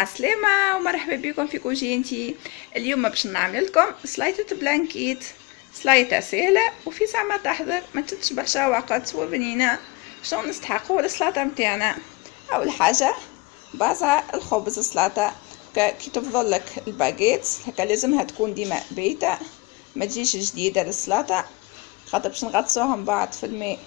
عسلامة ومرحبا بكم في كوجينتي. اليوم باش نعمل لكم سلايطة بلانكيت، سلايطة سهلة وفي ساعة ما تحضر، ما تشدش برشا وقت وبنينة. شنو نستحقوا السلاطة متاعنا؟ اول حاجة بازها الخبز السلاطة، كي تفضل لك الباجيت هكا لازمها تكون ديما بيتة، ما تجيش جديدة للسلاطة خاطر باش نغطسوهم بعد في الماء.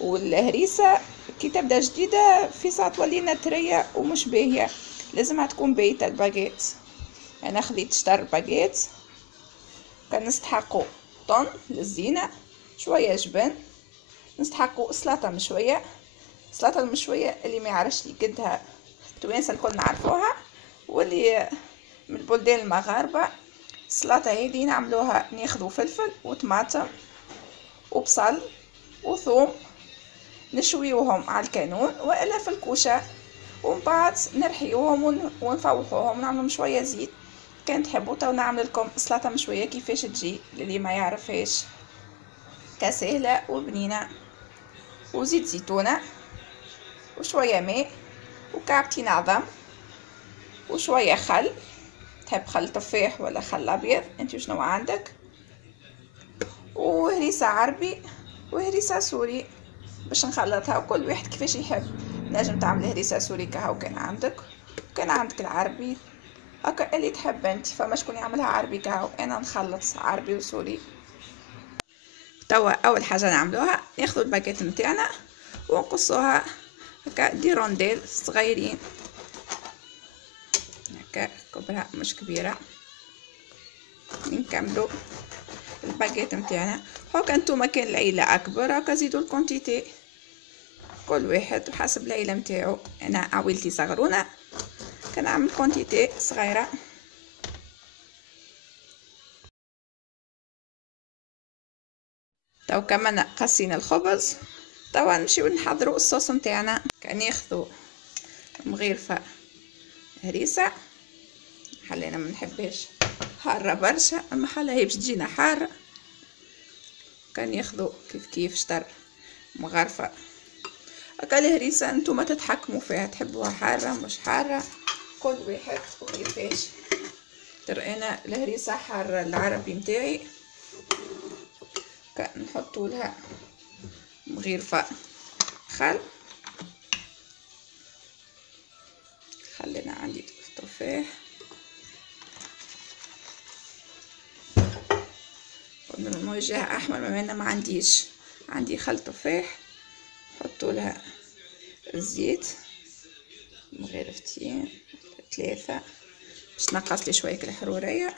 والهريسة كي تبدا جديدة في ساعة تولينا طرية ومش باهية، لازمها تكون بايتة الباجيت. انا خذيت شطر الباجيت، كان نستحقوا طن للزينة، شوية جبن، نستحقوا سلطة مشوية. السلطة المشوية اللي ما يعرفش يقدها التوانسة الكل نعرفوها، واللي من البلدان المغاربة السلطة هذه نعملوها، ناخذوا فلفل وطماطم وبصل وثوم نشويوهم على الكانون والا في الكوشه، ومن بعد نرحيوهم ونفوحوهم ونعملهم شويه زيت. كان تحبوا تو نعمل لكم سلطه مشويه كيفاش تجي للي ما يعرفهاش، كسهله وبنينه. وزيت زيتونه وشويه ماء وكعبتين عظم وشويه خل، تحب خل تفاح ولا خل ابيض انت شنو عندك، وهريسه عربي وهريسه سوري باش نخلطها، وكل واحد كيفاش يحب. نجم تعمل هريسه سوري كهو كان عندك، وكان عندك العربي هكا اللي تحب انت. فما شكون يعملها عربي كهو، انا نخلط عربي وسوري. توا اول حاجه نعملوها ناخذ الباكيت نتاعنا ونقصوها هكا دي رونديل صغيرين هكا، كبرها مش كبيره. نكملوا الباكيت نتاعنا هكا. نتوما كان العيله اكبر هكا زيدوا الكونتيتي، كل واحد حسب العيله نتاعو. انا عويلتي صغرونه كنعمل كونتيتي صغيره. تو كمان قصينا الخبز، توا نمشيو نحضروا الصوص نتاعنا. كناخذوا مغيرفه هريسه، حلينا ما نحبهاش حاره برشا، اما حالها هي باش تجينا حاره. كناخذوا كيف شطر مغرفه هكا الهريسه، نتوما تتحكموا فيها، تحبوها حاره مش حاره كل واحد وكيفاش. ترى انا الهريسه حاره العربي نتاعي، نحطوا لها مغيرفه خل. خلينا عندي تفاح موجه احمر، ما انا ما عنديش، عندي خل تفاح. نحطوا لها الزيت مغرفتين 3 باش تنقص لي شويه الحروريه،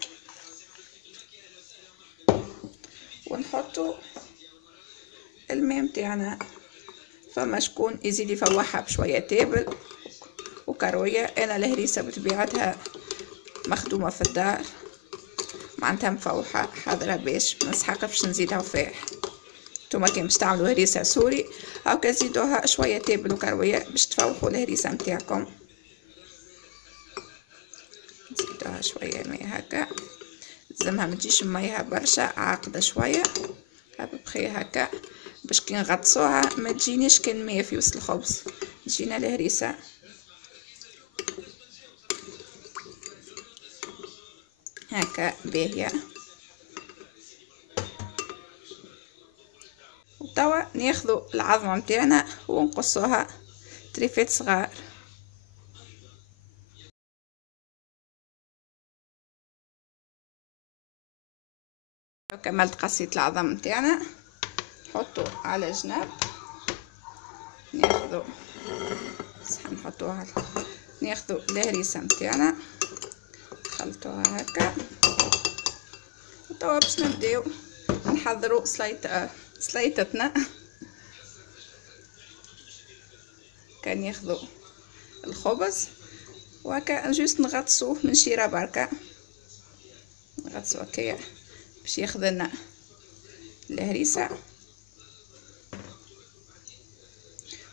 ونحطوا الماء متاعنا. فما شكون يزيد يفوحها بشويه تابل وكرويه. انا الهريسه بطبيعتها مخدومه في الدار، معناتها مفوحه حاضره باش نسحق باش نزيدها فاح. نتوما كي باش تعملوا هريسه سوري هاكا زيدوها شويه تابل وكرويه باش تفوحوا الهريسه نتاعكم. نزيدوها شويه ماء هكا، لازمها ما تجيش ميها برشا عاقده شويه بخي هكا باش كي نغطسوها ما تجينيش كان ماء في وسط الخبز، تجينا الهريسه هكا باهيه. وتوا ناخذوا العظمه متاعنا ونقصوها تريفات صغار. كملت قصيت العظم متاعنا، نحطو على جنب. ناخذوا صحن نحطوها، ناخذوا الهريسه متاعنا نخلطوها هكا. وتوا باش نبداو نحضروا سلايطتنا. كان ياخذوا الخبز وهكا جوست نغطسوه من شيره بركه، نغطسو هكايا باش ياخذ لنا الهريسه،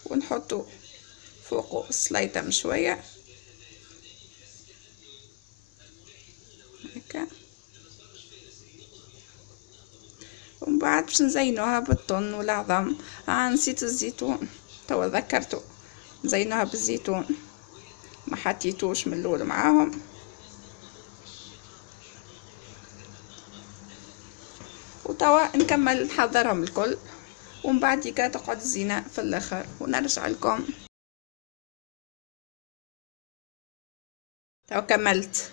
ونحطو فوقو السلايطه مشويه هكا. ومن بعد باش نزينوها بالطن والعظم. نسيت الزيتون، توا ذكرته، نزينوها بالزيتون ما حطيتوش من الاول معاهم. وتوا نكمل نحضرهم الكل، ومن بعد تقعد الزينه في الاخر ونرجع لكم. توا كملت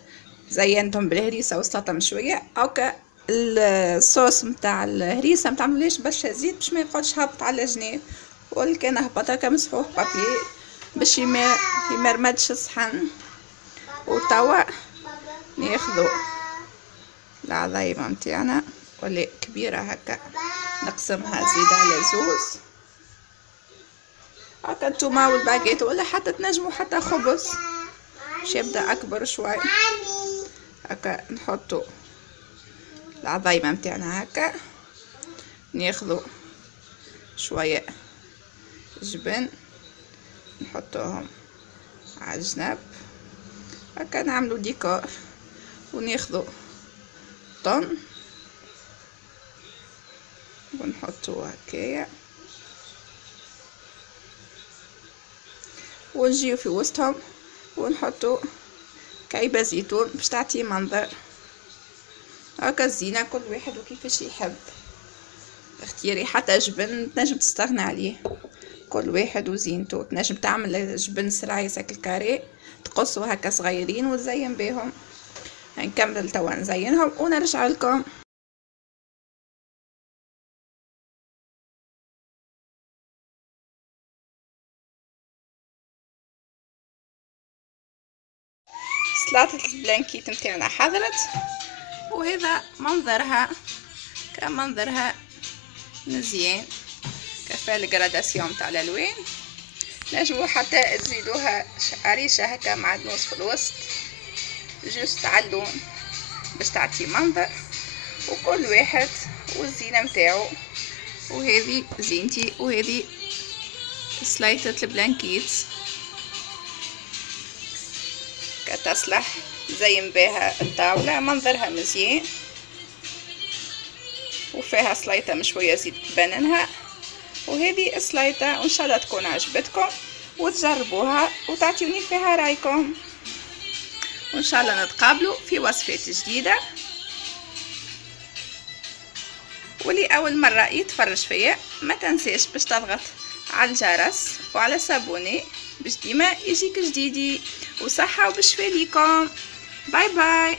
زينتهم بالهريسه والسلطه مشويه. هاكا الصوص متاع الهريسه متعملوش برشا زيت باش ما يقعدش هابط على الجناب، واللي كان هبط هكا مسحوه بابي باش يمرمدش الصحن. وتوا ناخذو العظيمه متاعنا واللي كبيره هكا، نقسمها زيد على زوز هكا التومه والباقيت، ولا حتى تنجموا حتى خبز باش يبدا اكبر شوي. هكا نحطو العظيمه متاعنا هكا، ناخذو شويه جبن نحطوهم على الجناب هكا، نعملو ديكور. وناخذو طن ونحطوه هكايا، ونجيو في وسطهم ونحطو كعيبة زيتون باش تعطي منظر هكا زينة. كل واحد وكيفاش يحب، اختياري حتى جبن تنجم تستغنى عليه، كل واحد وزينته. تنجم تعمل جبن سرايس هكا الكاري تقصو هكا صغيرين وتزين بيهم. هنكمل توا نزينهم ونرجع لكم. سلطة البلانكيت متاعنا حضرت، وهذا منظرها كمنظرها مزيان، كفى الجراداسيون تاع الالوان. نجمو حتى تزيدوها عريشه هكا معدنوس في الوسط جوست على اللون باش تعطي منظر، وكل واحد والزينه متاعو. وهذه زينتي، وهذه سلايطه البلانكيت كتصلح زين بها الطاوله، منظرها مزيان وفيها سلايطه مشويه زيت بننها. وهذه سلايطه وان شاء الله تكون عجبتكم وتجربوها وتعطيوني فيها رايكم، وان شاء الله نتقابلوا في وصفات جديده. واللي اول مره يتفرج فيا ما تنساش باش تضغط على الجرس وعلى سابوني باش ديما يجيك جديدي. وصحه وبشفاء ليكم. باي باي.